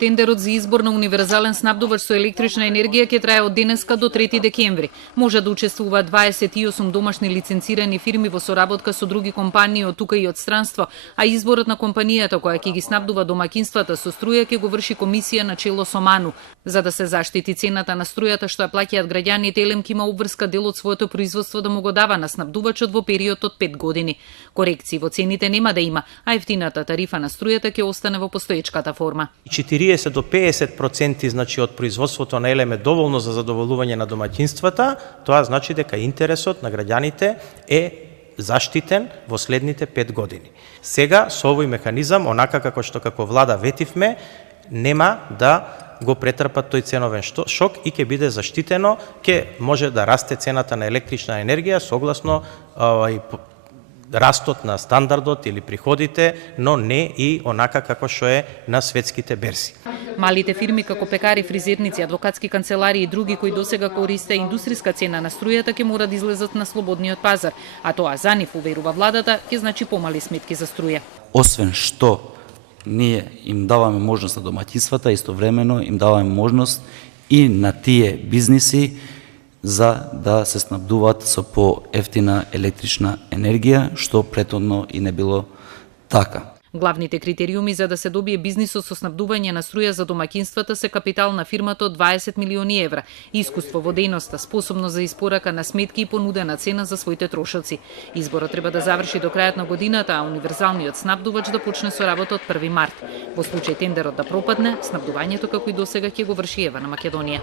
Тендерот за избор на универзален снабдувач со електрична енергија ќе трае од денеска до 3 декември. Може да учествуваат 28 домашни лиценцирани фирми во соработка со други компании од тука и од странство, а изборот на компанијата која ќе ги снабдува домаќинствата со струја ќе го врши комисија на чело со МАНУ. За да се заштити цената на струјата што ја плаќаат граѓаните, ЕЛЕМ има обврска дел од своето производство да му го дава на снабдувачот во период од 5 години. Корекции во цените нема да има, а ефтината тарифа на струјата ќе остане во постоечката форма. 40 до 50% значи од производството на ЕЛЕМ е доволно за задоволување на домаќинствата, тоа значи дека интересот на граѓаните е заштитен во следните 5 години. Сега со овој механизам, онака како што како влада ветивме, нема да го претрпат тој ценовен шок и ќе биде заштитено, ќе може да расте цената на електрична енергија согласно растот на стандардот или приходите, но не и онака како што е на светските берзи. Малите фирми како пекари, фризерници, адвокатски канцеларии и други кои досега користе индустријска цена на струјата ќе мора да излезат на слободниот пазар, а тоа за нив, уверува владата, ќе значи помали сметки за струја. Освен што ние им даваме можност на домаќинствата, истовремено им даваме можност и на тие бизниси за да се снабдуваат со поевтина електрична енергија, што претhodно и не било така. Главните критериуми за да се добие бизнисот со снабдување на струја за домаќинствата се капитал на фирмата од 20 милиони евра, искуство во дејноста, способност за испорака на сметки и понудена цена за своите трошоци. Изборот треба да заврши до крајот на годината, а универзалниот снабдувач да почне со работа од 1 март. Во случај тендерот да пропадне, снабдувањето како и досега ќе го врши ЕВА на Македонија.